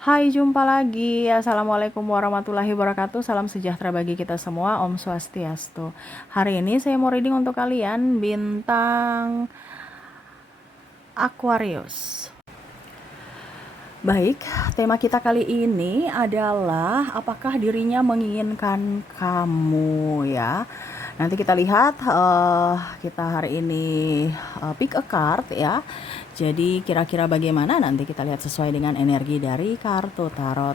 Hai, jumpa lagi. Assalamualaikum warahmatullahi wabarakatuh. Salam sejahtera bagi kita semua. Om Swastiastu. Hari ini saya mau reading untuk kalian bintang Aquarius. Baik, tema kita kali ini adalah apakah dirinya menginginkan kamu ya. Nanti kita lihat kita hari ini pick a card ya. Jadi kira-kira bagaimana nanti kita lihat sesuai dengan energi dari kartu tarot.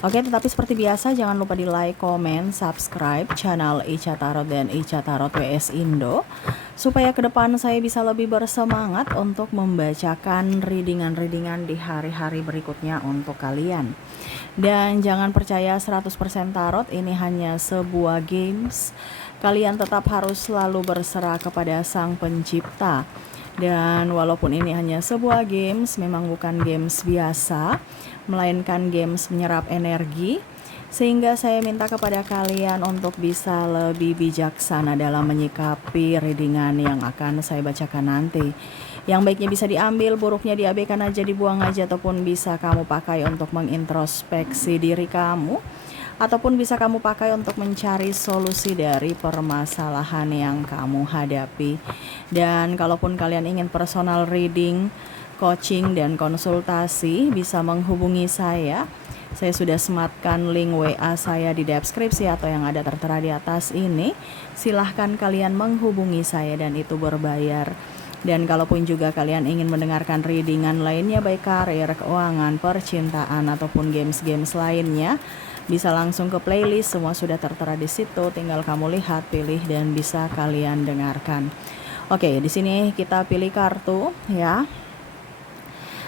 Oke, tetapi seperti biasa jangan lupa di like, komen, subscribe channel Ica Tarot dan Ica Tarot WS Indo supaya ke depan saya bisa lebih bersemangat untuk membacakan readingan-readingan di hari-hari berikutnya untuk kalian. Dan jangan percaya 100% tarot, ini hanya sebuah games. Kalian tetap harus selalu berserah kepada Sang Pencipta. Dan walaupun ini hanya sebuah games, memang bukan games biasa, melainkan games menyerap energi. Sehingga saya minta kepada kalian untuk bisa lebih bijaksana dalam menyikapi readingan yang akan saya bacakan nanti. Yang baiknya bisa diambil, buruknya diabaikan aja, dibuang aja, ataupun bisa kamu pakai untuk mengintrospeksi diri kamu, ataupun bisa kamu pakai untuk mencari solusi dari permasalahan yang kamu hadapi. Dan kalaupun kalian ingin personal reading, coaching, dan konsultasi, bisa menghubungi saya. Saya sudah sematkan link WA saya di deskripsi atau yang ada tertera di atas ini. Silahkan kalian menghubungi saya dan itu berbayar. Dan kalaupun juga kalian ingin mendengarkan readingan lainnya baik karir, keuangan, percintaan, ataupun games-games lainnya, bisa langsung ke playlist, semua sudah tertera di situ. Tinggal kamu lihat, pilih, dan bisa kalian dengarkan. Oke, di sini kita pilih kartu ya.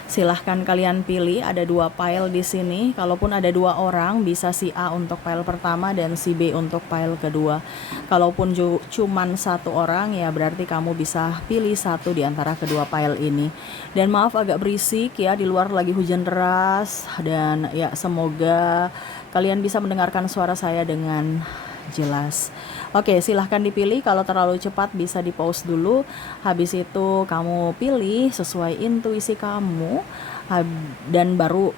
Silahkan kalian pilih, ada 2 pile di sini. Kalaupun ada 2 orang, bisa si A untuk pile pertama dan si B untuk pile kedua. Kalaupun cuman 1 orang, ya berarti kamu bisa pilih 1 di antara kedua pile ini. Dan maaf agak berisik ya, di luar lagi hujan deras. Dan ya semoga kalian bisa mendengarkan suara saya dengan jelas. Oke, silahkan dipilih. Kalau terlalu cepat bisa di pause dulu. Habis itu kamu pilih sesuai intuisi kamu dan baru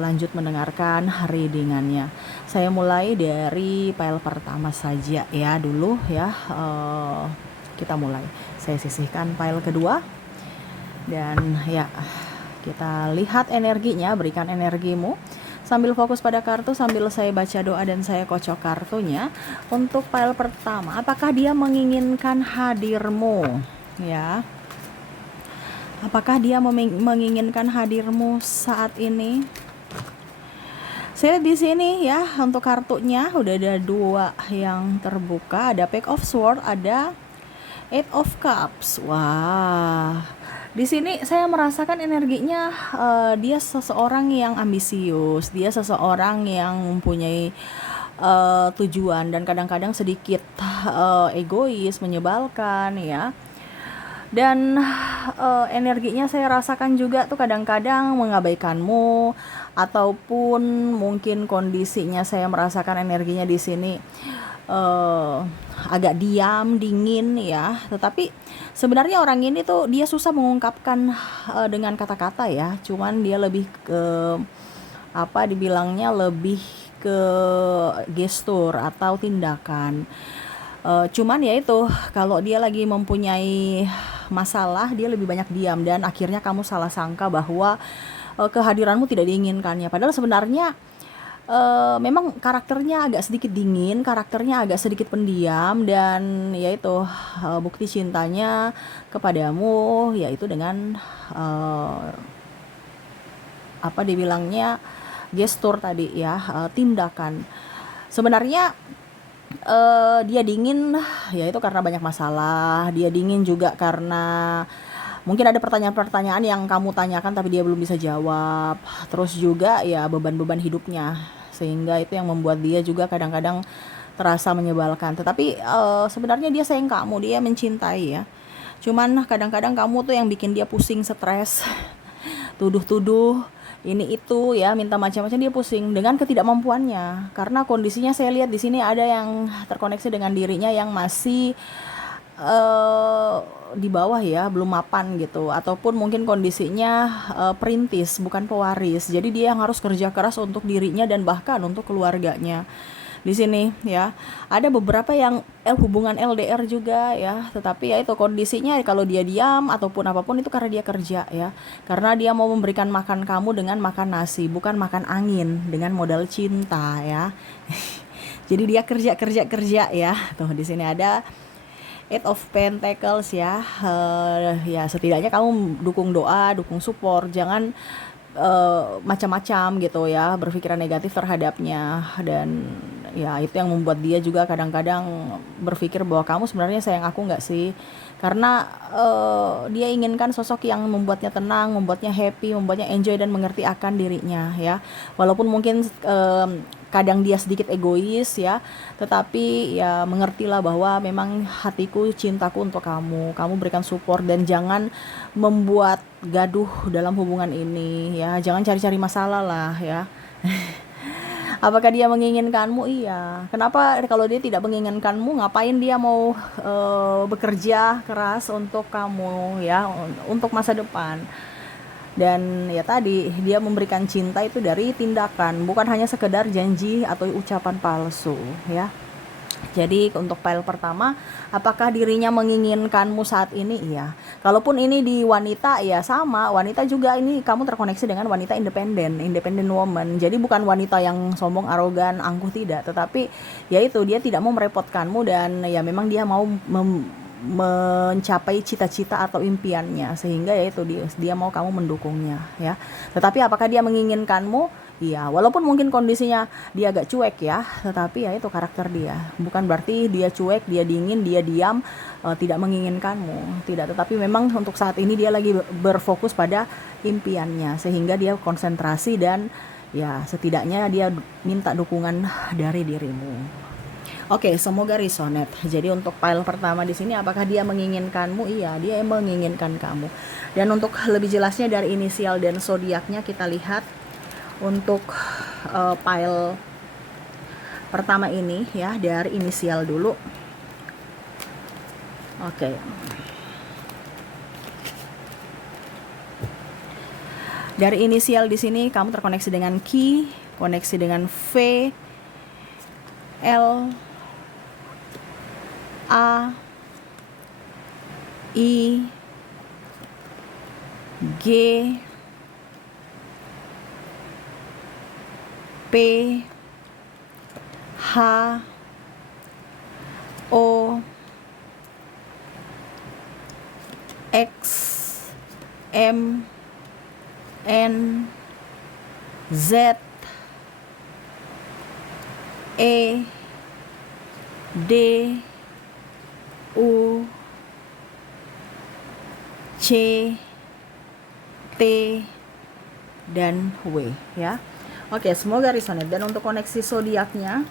lanjut mendengarkan readingannya. Saya mulai dari pile pertama saja ya dulu ya. Kita mulai. Saya sisihkan pile kedua dan ya kita lihat energinya, berikan energimu. Sambil fokus pada kartu, sambil saya baca doa dan saya kocok kartunya. Untuk pile pertama, apakah dia menginginkan hadirmu? Ya, apakah dia menginginkan hadirmu saat ini? Saya di sini ya, untuk kartunya udah ada 2 yang terbuka, ada Page of Swords, ada Eight of Cups. Wah. Di sini saya merasakan energinya dia seseorang yang ambisius, dia seseorang yang mempunyai tujuan dan kadang-kadang sedikit egois, menyebalkan ya. Dan energinya saya rasakan juga tuh kadang-kadang mengabaikanmu, ataupun mungkin kondisinya saya merasakan energinya di sini agak diam, dingin ya. Tetapi sebenarnya orang ini tuh dia susah mengungkapkan dengan kata-kata ya. Cuman dia lebih ke apa dibilangnya, lebih ke gestur atau tindakan. Cuman ya itu, kalau dia lagi mempunyai masalah dia lebih banyak diam dan akhirnya kamu salah sangka bahwa kehadiranmu tidak diinginkannya. Padahal sebenarnya memang karakternya agak sedikit dingin, karakternya agak sedikit pendiam, dan yaitu bukti cintanya kepadamu yaitu dengan apa dibilangnya, gestur tadi ya, tindakan. Sebenarnya dia dingin yaitu karena banyak masalah, dia dingin juga karena mungkin ada pertanyaan-pertanyaan yang kamu tanyakan tapi dia belum bisa jawab. Terus juga ya beban-beban hidupnya. Sehingga itu yang membuat dia juga kadang-kadang terasa menyebalkan. Tetapi sebenarnya dia sayang kamu, dia mencintai ya. Cuman kadang-kadang kamu tuh yang bikin dia pusing, stres, tuduh-tuduh ini itu ya, minta macam-macam, dia pusing dengan ketidakmampuannya. Karena kondisinya saya lihat di sini ada yang terkoneksi dengan dirinya yang masih eh, di bawah ya, belum mapan gitu, ataupun mungkin kondisinya perintis, bukan pewaris. Jadi dia yang harus kerja keras untuk dirinya dan bahkan untuk keluarganya. Di sini ya, ada beberapa yang hubungan LDR juga ya, tetapi ya itu kondisinya kalau dia diam ataupun apapun itu karena dia kerja ya. Karena dia mau memberikan makan kamu dengan makan nasi, bukan makan angin dengan modal cinta ya. Jadi dia kerja kerja kerja ya. Tuh di sini ada Eight of Pentacles ya. Ya setidaknya kamu dukung doa, dukung support, jangan macam-macam gitu ya, berpikiran negatif terhadapnya. Dan ya itu yang membuat dia juga kadang-kadang berpikir bahwa kamu sebenarnya sayang aku nggak sih, karena dia inginkan sosok yang membuatnya tenang, membuatnya happy, membuatnya enjoy dan mengerti akan dirinya ya. Walaupun mungkin kadang dia sedikit egois ya, tetapi ya mengertilah bahwa memang hatiku, cintaku untuk kamu, kamu berikan support dan jangan membuat gaduh dalam hubungan ini ya, jangan cari-cari masalah lah ya. Apakah dia menginginkanmu? Iya. Kenapa kalau dia tidak menginginkanmu, ngapain dia mau bekerja keras untuk kamu ya, untuk masa depan? Dan ya tadi dia memberikan cinta itu dari tindakan, bukan hanya sekedar janji atau ucapan palsu ya. Jadi untuk pile pertama, apakah dirinya menginginkanmu saat ini? Iya. Kalaupun ini di wanita ya sama, wanita juga ini kamu terkoneksi dengan wanita independent woman. Jadi bukan wanita yang sombong, arogan, angkuh, tidak, tetapi ya itu dia tidak mau merepotkanmu dan ya memang dia mau mencapai cita-cita atau impiannya, sehingga ya itu dia mau kamu mendukungnya ya. Tetapi apakah dia menginginkanmu? Iya, walaupun mungkin kondisinya dia agak cuek ya, tetapi ya itu karakter dia. Bukan berarti dia cuek, dia dingin, dia diam, tidak menginginkanmu. Tidak, tetapi memang untuk saat ini dia lagi berfokus pada impiannya, sehingga dia konsentrasi dan ya setidaknya dia minta dukungan dari dirimu. Oke, semoga resonate. Jadi untuk pile pertama di sini, apakah dia menginginkanmu? Iya, dia menginginkan kamu. Dan untuk lebih jelasnya dari inisial dan zodiaknya kita lihat untuk pile pertama ini ya, dari inisial dulu. Oke. Dari inisial di sini kamu terkoneksi dengan Q, koneksi dengan V, L, A, I, G, P, H, O, X, M, N, Z, E, D, U, C, T, dan W ya. Oke, semoga resonate. Dan untuk koneksi zodiaknya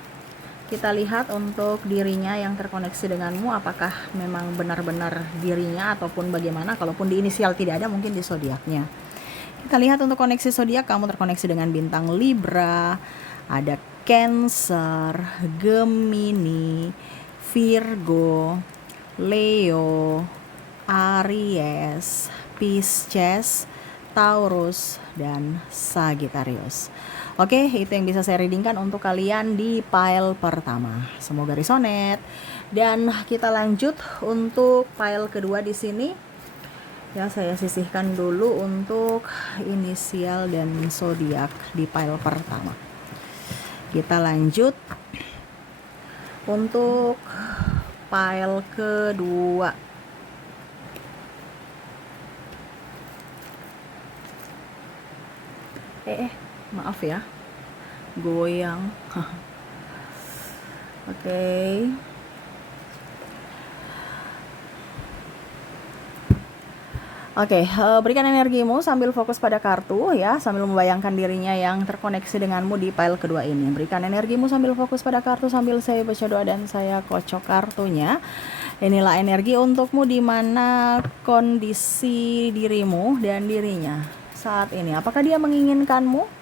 kita lihat untuk dirinya yang terkoneksi denganmu, apakah memang benar-benar dirinya ataupun bagaimana. Kalaupun di inisial tidak ada, mungkin di zodiaknya. Kita lihat untuk koneksi zodiak, kamu terkoneksi dengan bintang Libra, ada Cancer, Gemini, Virgo, Leo, Aries, Pisces, Taurus, dan Sagittarius. Oke, itu yang bisa saya readingkan untuk kalian di pile pertama. Semoga resonate. Dan kita lanjut untuk pile kedua di sini. Ya, saya sisihkan dulu untuk inisial dan zodiak di pile pertama. Kita lanjut untuk pile kedua. Maaf ya, goyang. Oke. Oke, berikan energimu sambil fokus pada kartu ya, sambil membayangkan dirinya yang terkoneksi denganmu di pile kedua ini. Berikan energimu sambil fokus pada kartu sambil saya baca doa dan saya kocok kartunya. Inilah energi untukmu di mana kondisi dirimu dan dirinya saat ini. Apakah dia menginginkanmu?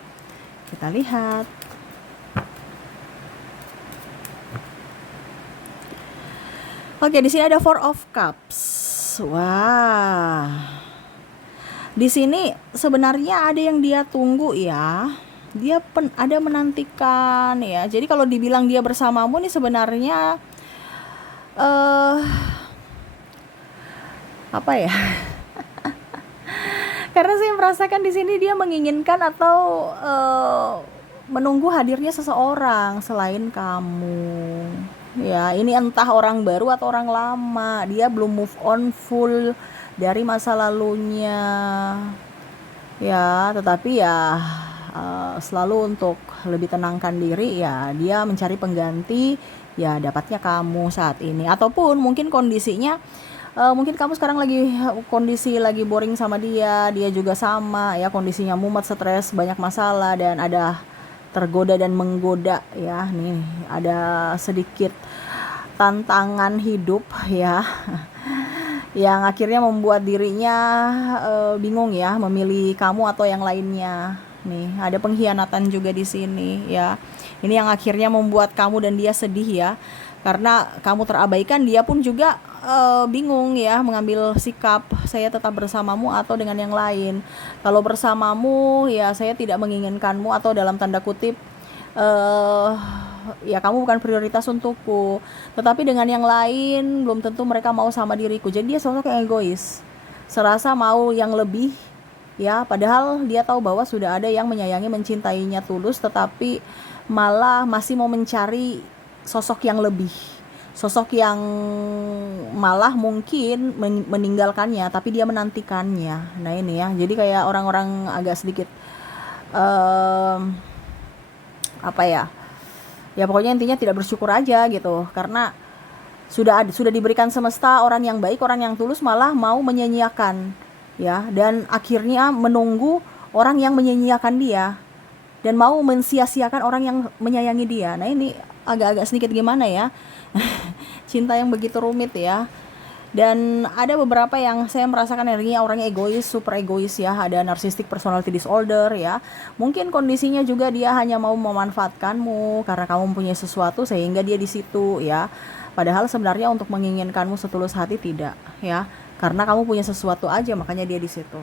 Kita lihat. Oke, di sini ada Four of Cups. Wah. Di sini sebenarnya ada yang dia tunggu ya. Dia ada menantikan ya. Jadi kalau dibilang dia bersamamu nih sebenarnya eh apa ya? Karena saya merasakan di sini dia menginginkan atau menunggu hadirnya seseorang selain kamu. Ya, ini entah orang baru atau orang lama. Dia belum move on full dari masa lalunya. Ya, tetapi ya selalu untuk lebih tenangkan diri ya, dia mencari pengganti ya dapatnya kamu saat ini. Ataupun mungkin kondisinya mungkin kamu sekarang lagi kondisi lagi boring sama dia, dia juga sama ya kondisinya mumet, stres, banyak masalah dan ada tergoda dan menggoda ya. Nih, ada sedikit tantangan hidup ya yang akhirnya membuat dirinya bingung ya memilih kamu atau yang lainnya. Nih, ada pengkhianatan juga di sini ya. Ini yang akhirnya membuat kamu dan dia sedih ya. Karena kamu terabaikan, dia pun juga bingung ya mengambil sikap, saya tetap bersamamu atau dengan yang lain. Kalau bersamamu ya saya tidak menginginkanmu atau dalam tanda kutip ya kamu bukan prioritas untukku. Tetapi dengan yang lain belum tentu mereka mau sama diriku. Jadi dia sosok yang egois. Serasa mau yang lebih ya, padahal dia tahu bahwa sudah ada yang menyayangi, mencintainya tulus, tetapi malah masih mau mencari sosok yang lebih. Sosok yang malah mungkin meninggalkannya, tapi dia menantikannya. Nah ini ya, jadi kayak orang-orang agak sedikit apa ya, ya pokoknya intinya tidak bersyukur aja gitu, karena sudah diberikan semesta orang yang baik, orang yang tulus, malah mau menyia-nyiakan ya, dan akhirnya menunggu orang yang menyia-nyiakan dia dan mau mensia-siakan orang yang menyayangi dia. Nah ini agak-agak sedikit gimana ya cinta yang begitu rumit ya. Dan ada beberapa yang saya merasakan energinya orangnya egois, super egois ya. Ada narcissistic personality disorder ya. Mungkin kondisinya juga dia hanya mau memanfaatkanmu karena kamu mempunyai sesuatu sehingga dia di situ ya. Padahal sebenarnya untuk menginginkanmu setulus hati tidak ya. Karena kamu punya sesuatu aja makanya dia di situ.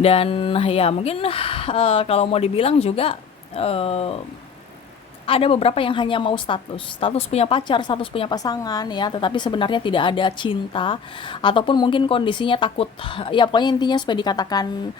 Dan ya mungkin kalau mau dibilang juga ada beberapa yang hanya mau status punya pacar, status punya pasangan ya, tetapi sebenarnya tidak ada cinta, ataupun mungkin kondisinya takut ya, pokoknya intinya supaya dikatakan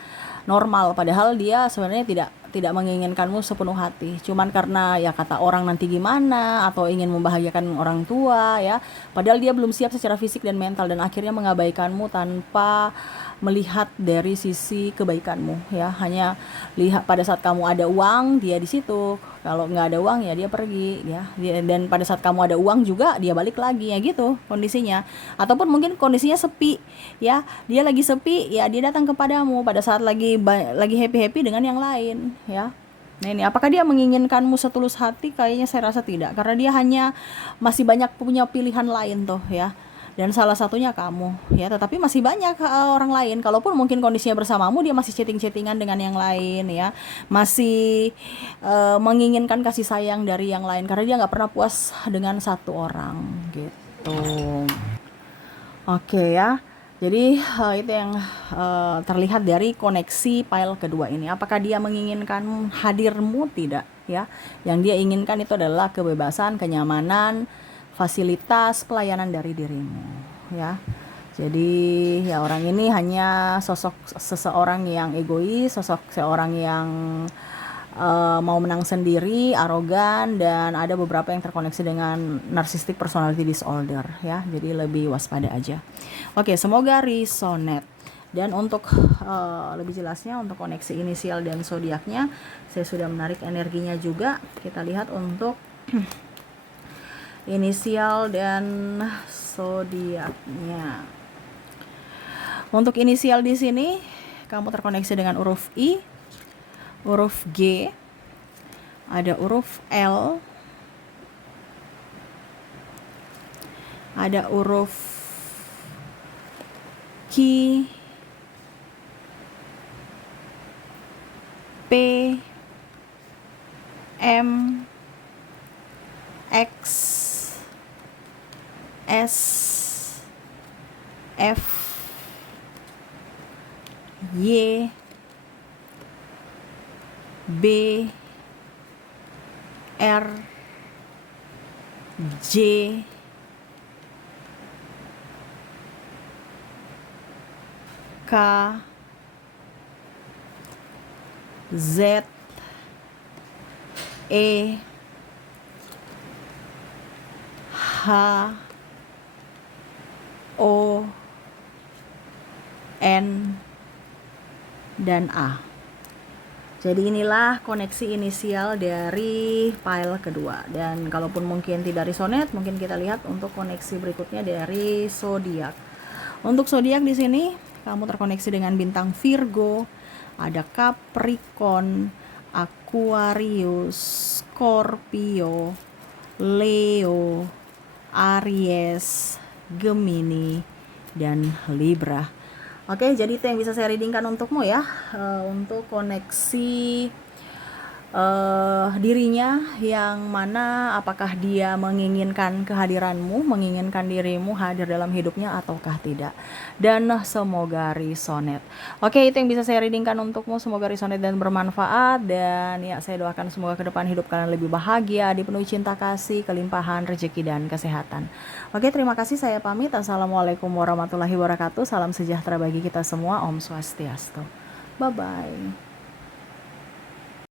normal, padahal dia sebenarnya tidak menginginkanmu sepenuh hati, cuman karena ya kata orang nanti gimana, atau ingin membahagiakan orang tua ya, padahal dia belum siap secara fisik dan mental, dan akhirnya mengabaikanmu tanpa melihat dari sisi kebaikanmu ya, hanya lihat pada saat kamu ada uang dia di situ, kalau nggak ada uang ya dia pergi ya, dan pada saat kamu ada uang juga dia balik lagi ya gitu kondisinya. Ataupun mungkin kondisinya sepi ya, dia lagi sepi ya, dia datang kepadamu pada saat lagi happy dengan yang lain ya. Nah ini apakah dia menginginkanmu setulus hati? Kayaknya saya rasa tidak, karena dia hanya masih banyak punya pilihan lain tuh ya, dan salah satunya kamu ya, tetapi masih banyak orang lain. Kalaupun mungkin kondisinya bersamamu, dia masih chatting-chattingan dengan yang lain ya, masih menginginkan kasih sayang dari yang lain, karena dia nggak pernah puas dengan satu orang gitu. Oke ya, jadi itu yang terlihat dari koneksi pile kedua ini. Apakah dia menginginkan hadirmu? Tidak ya. Yang dia inginkan itu adalah kebebasan, kenyamanan, fasilitas, pelayanan dari dirimu ya. Jadi ya orang ini hanya sosok seseorang yang egois, sosok seorang yang mau menang sendiri, arogan, dan ada beberapa yang terkoneksi dengan narcissistic personality disorder ya. Jadi lebih waspada aja. Oke, semoga resonate. Dan untuk lebih jelasnya untuk koneksi inisial dan zodiaknya, saya sudah menarik energinya juga. Kita lihat untuk inisial dan zodiaknya. Untuk inisial di sini kamu terkoneksi dengan huruf I, huruf G, ada huruf L, ada huruf Q, P, M, X, S, F, Y, B, R, J, K, Z, E, H, O, N, dan A. Jadi inilah koneksi inisial dari file kedua. Dan kalaupun mungkin tidak resonet, mungkin kita lihat untuk koneksi berikutnya dari zodiak. Untuk zodiak di sini kamu terkoneksi dengan bintang Virgo, ada Capricorn, Aquarius, Scorpio, Leo, Aries, Gemini, dan Libra. Oke, jadi itu yang bisa saya readingkan untukmu ya, untuk koneksi dirinya yang mana apakah dia menginginkan kehadiranmu, menginginkan dirimu hadir dalam hidupnya ataukah tidak. Dan semoga resonet. Oke, itu yang bisa saya readingkan untukmu. Semoga resonet dan bermanfaat. Dan ya, saya doakan semoga ke depan hidup kalian lebih bahagia, dipenuhi cinta kasih, kelimpahan, rezeki, dan kesehatan. Oke, terima kasih, saya pamit. Assalamualaikum warahmatullahi wabarakatuh. Salam sejahtera bagi kita semua. Om Swastiastu. Bye-bye.